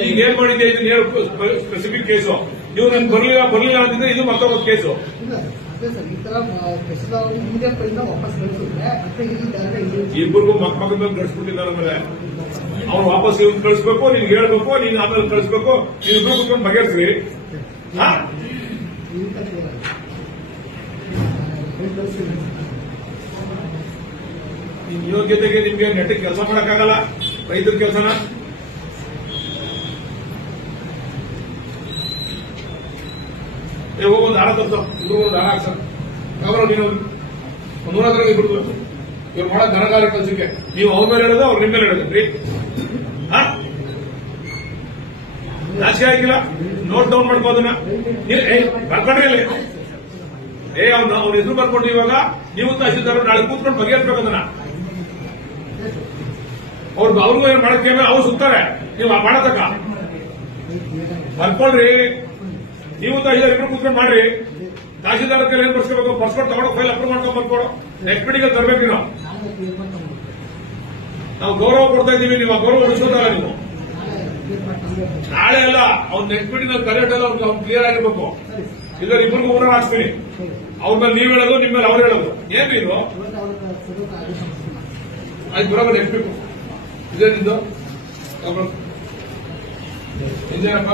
ಈಗ ಏನ್ ಮಾಡಿದ್ದೆ ಇದನ್ನ ಸ್ಪೆಸಿಫಿಕ್ ಕೇಸು. ನೀವು ನನ್ ಬರ್ಲಿಲ್ಲ ಅಂತಿದ್ರೆ ಇದು ಮತ್ತೊಂದು ಕೇಸು. ಇಬ್ಬರಿಗೂ ಮಕ್ಕಳ ಮೇಲೆ ಕಳಿಸ್ಬಿಟ್ಟಿದ್ದಾರೆ. ಆಮೇಲೆ ಅವ್ರು ವಾಪಸ್ ಇವ್ರು ಕಳಿಸ್ಬೇಕು, ನಿನ್ಗೆ ಹೇಳ್ಬೇಕು, ನೀನ್ ಆಮೇಲೆ ಕಳಿಸ್ಬೇಕು, ನೀವ್ ಇಬ್ರು ಕುತ್ಕೊಂಡು ಬಗೆಹರಿಸ್ರಿ. ನಿಮ್ ಯೋಗ್ಯತೆಗೆ ನಿಮ್ಗೆ ನೆಟ್ಟಿಗೆ ಕೆಲಸ ಮಾಡಕ್ಕಾಗಲ್ಲ. ರೈತರ ಕೆಲಸನ ಹೋಗೊಂದು ದಾರ ತರ್ಸೋ, ಇವ್ರು ದಾರ ಹಾಕ್ಸ ನೀನು ಒಂದು 100 ಬಿಡ್ಬೇಕು. ಇವ್ರು ಮಾಡೋ ಘನಕಾರ್ಯ ಕೆಲಸಕ್ಕೆ ನೀವು ಅವ್ರ ಮೇಲೆ ಹೇಳೋದು, ಅವ್ರು ನಿಮ್ಮ ಮೇಲೆ ಹೇಳೋದ್ರಿ. ನಾಚಿಕೆ ಆಗಿಲ್ಲ. ನೋಟ್ ಡೌನ್ ಮಾಡ್ಕೋದನ್ನ ಬರ್ಕೊಂಡ್ರಿ ಅಲ್ಲಿ. ಅವ್ನ ಹೆಸರು ಬರ್ಕೊಂಡು ಇವಾಗ ನೀವು ತಹಸೀಲ್ದಾರ್ ನಾಳೆ ಕೂತ್ಕೊಂಡು ಬಗೆಹರಿಸ್ಬೇಕದನ್ನ. ಅವ್ರಿಗೂ ಏನ್ ಮಾಡಕ್ಕೆ ಅವ್ರು ಸುತ್ತಾರೆ, ನೀವು ಮಾಡತಕ್ಕ ಬರ್ಕೊಳ್ರಿ. ನೀವು ತಹಸೀಲ್ದಾರ್ ಇಬ್ರು ಕೂತ್ಕೊಂಡು ಮಾಡ್ರಿ. ತಹಸೀಲ್ದಾರ್ ಕೈಲಿ ಏನ್ ಬರ್ಸ್ಕೋಬೇಕು, ಬರ್ಸ್ಕೊಂಡು ತಗೊಂಡು ಫೈಲ್ ಅಪ್ರೂವ್ ಮಾಡ್ಕೊಂಡು ಬರ್ಕೊಡು. ನೆಕ್ಸ್ಟ್ ಮೀಟಿಂಗ್ ತರಬೇಕು. ನಾವು ಗೌರವ ಕೊಡ್ತಾ ಇದ್ದೀವಿ, ನೀವು ಗೌರವ ಉಳಿಸೋದಲ್ಲ. ನೀವು ನಾಳೆ ಅಲ್ಲ, ಅವ್ನ ನೆಕ್ಸ್ಟ್ ಮೀಟಿಂಗ್ ಕರೆಕ್ಟ್ ಅಲ್ಲ, ಅವ್ನು ಕ್ಲಿಯರ್ ಆಗಿರ್ಬೇಕು. ಇಲ್ಲ ಇಬ್ಬರಿಗೂ ಊರ ಹಾಕ್ತೀನಿ. ಅವ್ರ ಮೇಲೆ ನೀವ್ ಹೇಳೋದು, ನಿಮ್ಮ ಮೇಲೆ ಅವ್ರು ಹೇಳೋದು. ಏನು ಇದು ಆಯ್ತು ಬರೋಬರ್ ನೆಕ್ಸ್ಟ್ ಇದೇನಿದ್ದು ಇದೇನಪ್ಪ.